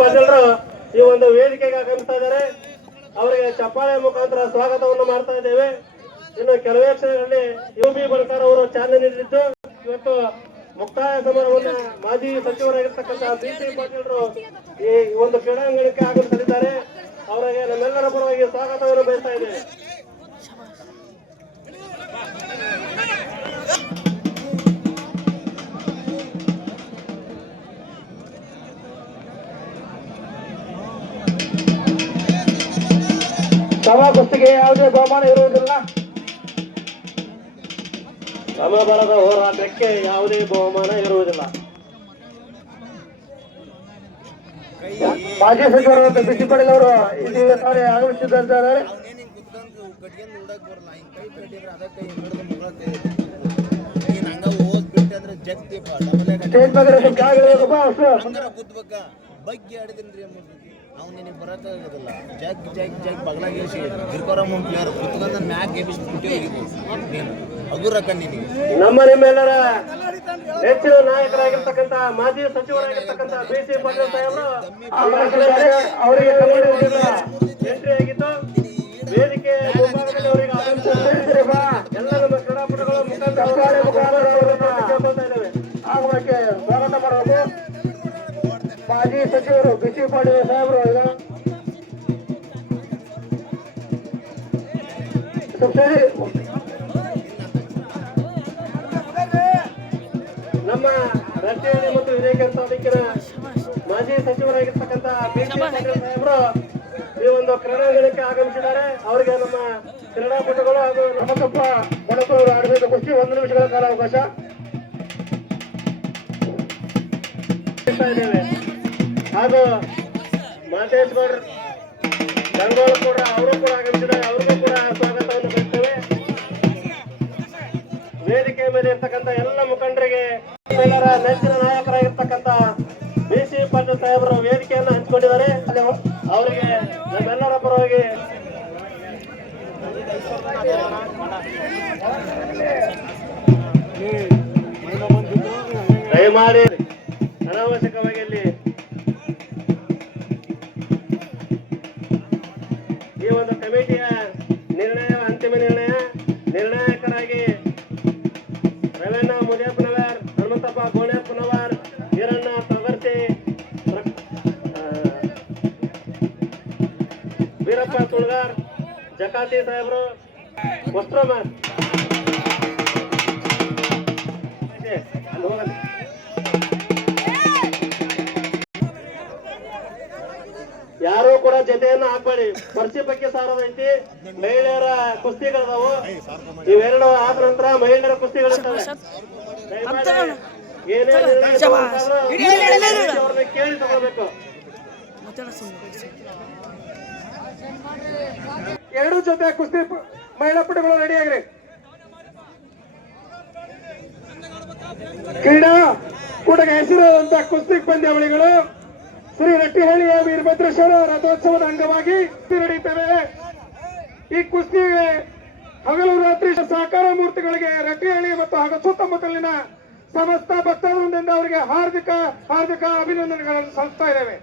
ಪಾಟೀಲ್ರು ಈ ಒಂದು ವೇದಿಕೆಗೆ ಆಗಮಿಸ್ತಾ ಇದ್ದಾರೆ. ಅವರಿಗೆ ಚಪ್ಪಾಳೆ ಮುಖಾಂತರ ಸ್ವಾಗತವನ್ನು ಮಾಡ್ತಾ ಇದ್ದೇವೆ. ಇನ್ನು ಕೆಲವೇ ಕ್ಷಣಗಳಲ್ಲಿ ಯುಬಿ ಬಣಕಾರ್ ಅವರು ಚಾಲನೆ ನೀಡಿದ್ದು ಇವತ್ತು ಮುಕ್ತಾಯ ಸಮಾರಂಭವನ್ನು ಮಾಜಿ ಸಚಿವರಾಗಿರ್ತಕ್ಕಂಥ ಬಿ.ಸಿ. ಪಾಟೀಲ್ರು ಈ ಒಂದು ಕ್ರೀಡಾಂಗಣಕ್ಕೆ ಆಗಮಿಸಲಿದ್ದಾರೆ. ಅವರಿಗೆ ನಮ್ಮೆಲ್ಲರ ಪರವಾಗಿ ಸ್ವಾಗತವನ್ನು ಬಯಸ್ತಾ ಇದ್ದೇವೆ. ಸಭಾ ಕುಸ್ತಿಗೆ ಯಾವುದೇ ಬಹುಮಾನ ಇರುವುದಿಲ್ಲ. ಸಮಬಲದ ಹೋರಾಟಕ್ಕೆ ಯಾವುದೇ ಬಹುಮಾನ ಇರುವುದಿಲ್ಲ. ಮಾಜಿ ಸಚಿವರಾದ ಬಿ.ಸಿ. ಪಾಟೀಲ್ ಅವರು ಇಲ್ಲಿ ಆಗಮಿಸಿದ್ದಾರೆ. ಸ್ಟೇಜ್ ಬಗ್ಗೆ ಆಡಿದ್ರಿ ಅವನಿಗೆ ಬರೋಕ್ಕಾಗೋದಿಲ್ಲ. ಜಗ್ ಜಗ್ ಜಗ್ ಬಗ್ಲಾಗೇಸಿ ಗಿರ್ಕೋರ ಪ್ಲೇಯರ್ ಕುತ್ಕೊಂಡ ಮ್ಯಾಕ್ ಹಗುರಕ್ಕ ನಿನಗೆ ನಮ್ಮ ನಿಮ್ಮೆಲ್ಲರ ಹೆಚ್ಚಿನ ನಾಯಕರಾಗಿರ್ತಕ್ಕಂಥ ಮಾಜಿ ಸಚಿವರಾಗಿರ್ತಕ್ಕಂಥ ಬಿ.ಸಿ. ಪಾಟೀಲ್ ಸಾಹೇಬರು ಅವರಿಗೆ ಎಂಟ್ರಿ ಆಗಿತ್ತು. ವೇದಿಕೆ ಮುಂಭಾಗದಲ್ಲಿ ಅವರಿಗೆ ಎಲ್ಲ ನಮ್ಮ ಕ್ರೀಡಾಪಟುಗಳು ಆಗಕ್ಕೆ ಸ್ವಾಗತ ಮಾಡಬೇಕು. ಮಾಜಿ ಸಚಿವರು ಬಿ.ಸಿ. ಪಾಟೀಲ್ ಸಾಹೇಬರು ನಮ್ಮ ರಸ್ತೆಯಲ್ಲಿ ಮತ್ತು ವಿಜಯಕರ ತಾಲೂಕಿನ ಮಾಜಿ ಸಚಿವರಾಗಿರ್ತಕ್ಕಂಥ ಬಿ.ಸಿ. ಪಾಟೀಲ್ ಸಾಹೇಬರು ಈ ಒಂದು ಕ್ರೀಡಾಂಗಣಕ್ಕೆ ಆಗಮಿಸಿದ್ದಾರೆ. ಅವರಿಗೆ ನಮ್ಮ ಕ್ರೀಡಾಪಟುಗಳು ಹಾಗೂ ನಮ್ಮಪ್ಪ ಬಣಕೂರು ಆಡಬೇಕು ಕುಸ್ತಿ 1 ನಿಮಿಷಗಳ ಕಾಲ ಅವಕಾಶ ಇದ್ದೇವೆ. ಹಾಗೂ ಮಾತೇಶ್ ಗೌಡ್ರ ಗಂಗೋಳ ಕೂಡ ಅವರು ಕೂಡ ಆಗಮಿಸಿದ್ದಾರೆ. ಅವ್ರಿಗೂ ಕೂಡ ಸ್ವಾಗತವನ್ನು ಬಯಸ್ತೇವೆ. ವೇದಿಕೆ ಮೇಲೆ ಇರ್ತಕ್ಕಂಥ ಎಲ್ಲ ಮುಖಂಡರಿಗೆ ಎಲ್ಲರ ನೆಚ್ಚಿನ ನಾಯಕರಾಗಿರ್ತಕ್ಕಂಥ ಬಿ.ಸಿ. ಪಾಟೀಲ್ ಸಾಹೇಬರು ವೇದಿಕೆಯನ್ನು ಹಂಚಿಕೊಂಡಿದ್ದಾರೆ. ಅವರಿಗೆ ನಮ್ಮೆಲ್ಲರ ಪರವಾಗಿ ದಯಮಾಡಿ ಅನಾವಶ್ಯಕವಾಗಿ ಅಲ್ಲಿ ಈ ಒಂದು ಕಮಿಟಿಯ ನಿರ್ಣಯ ಅಂತಿಮ ನಿರ್ಣಾಯಕರಾಗಿ ರವೀಣ ಮುದಿಯಪ್ಪನವರ್, ಹನುಮಂತಪ್ಪ ಗೋಣಿಯಪ್ಪನವರ್, ಈರಣ್ಣ ತೊಗರ್ತಿ, ವೀರಪ್ಪ ತುಳ್ಗಾರ್, ಜಕಾತಿ ಸಾಹೇಬರು, ವಸ್ತ್ರಮನ್ ಯಾರು ಕೂಡ ಜೊತೆಯನ್ನು ಹಾಕ್ಬೇಡಿ. ಪರ್ಸಿ ಬಗ್ಗೆ ಸಾರೋದೈತಿ. ಮಹಿಳೆಯರ ಕುಸ್ತಿಗಳದಾವು. ಇವೆರಡು ಆದ ನಂತರ ಮಹಿಳೆಯರ ಕುಸ್ತಿಗಳಿರ್ತವೆ. ಅವ್ರನ್ನ ಕೇಳಿ ತಗೋಬೇಕು. ಎರಡು ಜೊತೆ ಕುಸ್ತಿ ಮಹಿಳಾ ಪಟುಗಳು ರೆಡಿ ಆಗ್ರಿ. ಕ್ರೀಡಾ ಕೂಟಕ್ಕೆ ಹೆಸರಾದಂತಹ ಕುಸ್ತಿ ಪಂದ್ಯಾವಳಿಗಳು ಶ್ರೀ ರಟ್ಟಿಹಳ್ಳಿಯ ವೀರಭದ್ರೇಶ್ವರ ರಥೋತ್ಸವದ ಅಂಗವಾಗಿ ನಡೆಯುತ್ತವೆ. ಈ ಕುಸ್ತಿಗೆ ಹಗಲು ರಾತ್ರಿ ಸಹಕಾರ ಮೂರ್ತಿಗಳಿಗೆ ರಟ್ಟಿಹಳ್ಳಿ ಮತ್ತು ಹಾಗೂ ಸುತ್ತಮುತ್ತಲಿನ ಸಮಸ್ತ ಭಕ್ತವೃಂದದಿಂದ ಅವರಿಗೆ ಹಾರ್ದಿಕ ಅಭಿನಂದನೆಗಳನ್ನು ಸಲ್ಲಿಸ್ತಾ ಇದ್ದೇವೆ.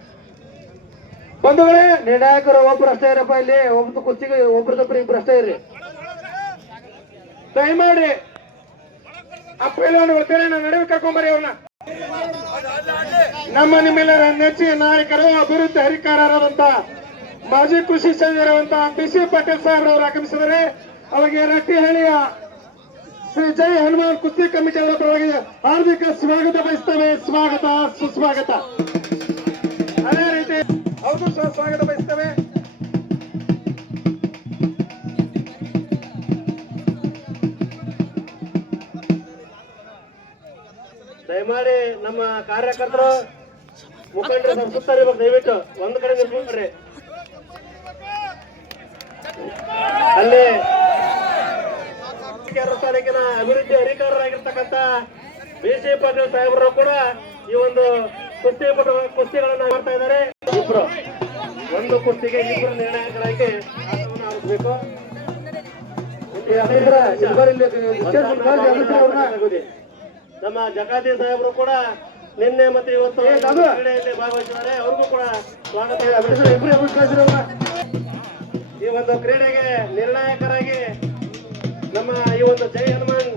ಬಂಧುಗಳೇ, ನಿರ್ಣಾಯಕರು ಒಬ್ಬರು ಅಷ್ಟೇ ಇರಪ್ಪ. ಇಲ್ಲಿ ಒಬ್ಬರು ಕುಸ್ತಿಗೆ ಒಬ್ಬರದೊಬ್ಬರು ಇಬ್ಬರು ಅಷ್ಟೇ ಇರ್ರಿ. ದಯಮಾಡಿ ಆ ಪೈಲವಾನ್ಗಳು ತೆರೆನ ನಡುವೆ ಕರ್ಕೊಂಬರಿ. ಅವ್ರನ್ನ ನಮ್ಮ ನಿಮ್ಮೆಲ್ಲರ ನೆಚ್ಚಿನ ನಾಯಕರು, ಅಭಿವೃದ್ಧಿ ಹರಿಕಾರರಾದಂತ ಮಾಜಿ ಕೃಷಿ ಸಚಿವರಾದಂತಹ ಬಿ.ಸಿ. ಪಾಟೀಲ್ ಸಾಹೇಬ್ರವರು ಆಗಮಿಸಿದರೆ ಅವರಿಗೆ ರಟ್ಟಿಹಳ್ಳಿಯ ಶ್ರೀ ಜೈ ಹನುಮಾನ್ ಕುಸ್ತಿ ಕಮಿಟಿ ಅವರ ಪರವಾಗಿ ಹಾರ್ದಿಕ ಸ್ವಾಗತ ಬಯಸ್ತೇವೆ. ಸ್ವಾಗತ ಸುಸ್ವಾಗತ. ಅದೇ ರೀತಿ ಅವರು ಸಹ ಸ್ವಾಗತ ಬಯಸ್ತೇವೆ. ದಯಮಾಡಿ ನಮ್ಮ ಕಾರ್ಯಕರ್ತರು ಮುಖಂಡರು ಸುತ್ತಾರೆ. ದಯವಿಟ್ಟು ಒಂದು ಕಡೆ ನಿಲ್ಕೊಂಡ್ರಿ. ಅಲ್ಲಿ ತಾಲೂಕಿನ ಅಭಿವೃದ್ಧಿ ಅಧಿಕಾರರಾಗಿರ್ತಕ್ಕಂಥ ಬಿ.ಸಿ. ಪಾಟೀಲ್ ಸಾಹೇಬರು ಕೂಡ ಈ ಒಂದು ಕುಸ್ತಿಗಳನ್ನ ಮಾಡ್ತಾ ಇದ್ದಾರೆ. ಇಬ್ರು ಒಂದು ಕುಸ್ತಿಗೆ ಇಬ್ಬರು ನಿರ್ಣಾಯಕರಾಗಿ ಆಗಬೇಕು. ನಮ್ಮ ಜಕಾತಿ ಸಾಹೇಬರು ಕೂಡ ನಿನ್ನೆ ಮತ್ತೆ ಇವತ್ತು ಕ್ರೀಡೆಯಲ್ಲಿ ಭಾಗವಹಿಸಿದ್ದಾರೆ. ಅವ್ರಿಗೂ ಕೂಡ ಸ್ವಾಗತ. ಈ ಒಂದು ಕ್ರೀಡೆಗೆ ನಿರ್ಣಾಯಕರಾಗಿ ನಮ್ಮ ಈ ಒಂದು ಜೈ ಹನುಮಾನ್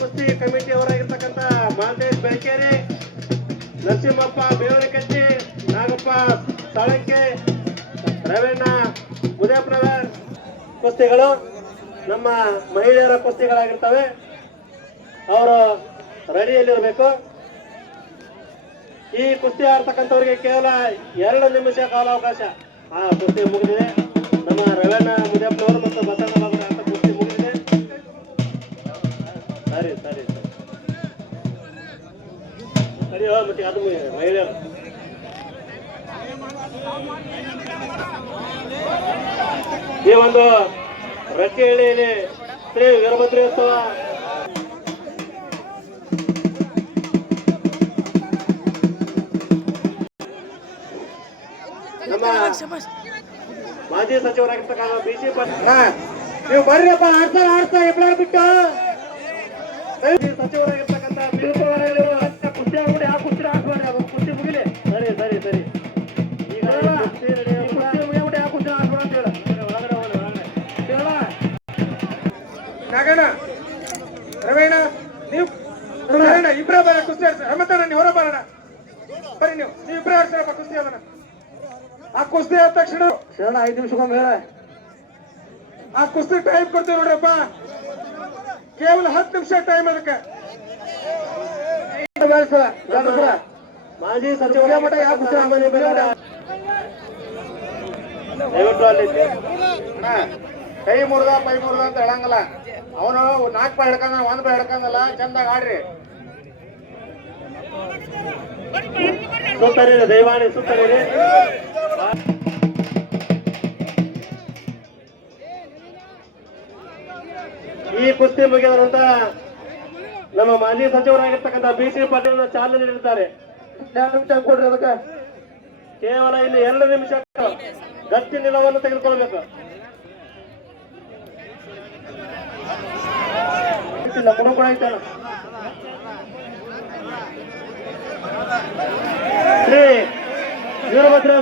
ಕುಸ್ತಿ ಕಮಿಟಿ ಅವರಾಗಿರ್ತಕ್ಕಂಥ ಮಾಂತೇಶ್ ಬೆಳಕೇರಿ, ನರಸಿಂಹಪ್ಪ ಬೇವನಕಚ್ಚಿ, ನಾಗಪ್ಪ ಸಾಳಂಕೆ, ರವೀಣ ಉದಯಪ್ರವರ್ ಕುಸ್ತಿಗಳು ನಮ್ಮ ಮಹಿಳೆಯರ ಕುಸ್ತಿಗಳಾಗಿರ್ತವೆ. ಅವರು ರೆಡಿಯಲ್ಲಿರಬೇಕು. ಈ ಕುಸ್ತಿ ಆಡ್ತಕ್ಕಂಥವ್ರಿಗೆ ಕೇವಲ 2 ನಿಮಿಷ ಕಾಲಾವಕಾಶ. ಆ ಕುಸ್ತಿ ಮುಗಿದಿದೆ. ನಮ್ಮ ರವೀಣ ಮುದಿಯಪ್ಪನವರು ಮತ್ತು ಬಸಣ್ಣ ಬಾಬು ಅಂತ ಕುಸ್ತಿ ಮುಗಿದಿದೆ. ಸರಿ ಸರಿ ಸರಿ ಮತ್ತೆ ಅದು ಮುಗಿದಿದೆ. ಮಹಿಳೆಯರು ಈ ಒಂದು ರಟ್ಟಿಹಳ್ಳಿಯಲ್ಲಿ ಶ್ರೀ ವೀರಭದ್ರೋತ್ಸವ ನಮ್ಮ ಮಾಜಿ ಸಚಿವರಾಗಿರ್ತಕ್ಕಂಥ ಬಿಸಿ ನೀವು ಬರ್ರಿಯಪ್ಪ, ಆಡ್ತಾ ಇಬ್ಬರು ಬಿಟ್ಟು ಸಚಿವರಾಗಿರ್ತಕ್ಕಂಥ ಕುಸ್ತಿ ಆಗ್ಬಿಡಿ. ಆ ಕುಸ್ತಿ ಆಡ್ಬೇಡಿ, ಅದು ಕುಸ್ತಿ ಮುಗಿಲಿ. ಸರಿ ಸರಿ ಸರಿ ಈಗ ಕುಸ್ತಿ ಮುಗಿಬಿಟ್ಟು ಆ ಕುಸ್ತಿ ಆಡ್ಬೇಡ ಅಂತ ಹೇಳ. ಒಳಗಡೆ ಒಳಗಡೆ ನಾಗಣ್ಣ, ರವೀಣ, ನೀವು ಇಬ್ಬರೇ ಬರ ಕುಸ್ತಿ ಆಡ್ಸ. ಹನುಮಂತಣ್ಣ, ನೀವು ಹೊರ ಬರೋಣ. ಬರ್ರಿ, ನೀವು ಇಬ್ಬರೇ ಆಡ್ಸಾರಪ್ಪ ಕುಸ್ತಿ. ಅದನ್ನ ಆ ಕುಸ್ತಿ ಆದ ತಕ್ಷಣ 5 ನಿಮಿಷಕ್ಕೊಮ್ಮೆ ಹೇಳ. ಆ ಕುಸ್ತಿ ಟೈಮ್ ಕೊಡ್ತೀವಿ ನೋಡ್ರಪ್ಪ. ಕೇವಲ 10 ನಿಮಿಷ ಟೈಮ್ ಅದಕ್ಕೆ. ಮಾಜಿ ಸಚಿವರ ಮಠ ಯಾವ ದಯವಿಟ್ಟು ಅಲ್ಲಿ ಕೈ ಮುರ್ದ ಪೈ ಮುರ್ದ ಅಂತ ಹೇಳಂಗಲ್ಲ. ಅವನು 4 ಪಾಯಿ ಹಿಡ್ಕಂದ, 1 ಪಾಯಿ ಹಿಡ್ಕಂದಲ್ಲ. ಚಂದಾಗ ಆಡ್ರಿ. ಸುತ್ತರಿ ದೈವಾಣಿ ಸುತ್ತರಿ. ಈ ಕುಸ್ತಿ ಮುಗಿದ ನಂತರ ನಮ್ಮ ಮಾಜಿ ಸಚಿವರಾಗಿರ್ತಕ್ಕಂಥ BC ಪಾಟೀಲ್ ಚಾಲನೆ ನೀಡುತ್ತಾರೆ. 2 ನಿಮಿಷ ಕೊಡ್ರಿ ಅದಕ್ಕೆ. ಕೇವಲ ಇಲ್ಲಿ 2 ನಿಮಿಷ ಗಟ್ಟಿ ನಿಲವನ್ನು ತೆಗೆದುಕೊಳ್ಬೇಕು. ಕೂಡ ಕೂಡ ಐತಲ್ಲ ಶ್ರೀ ವೀರಭದ್ರ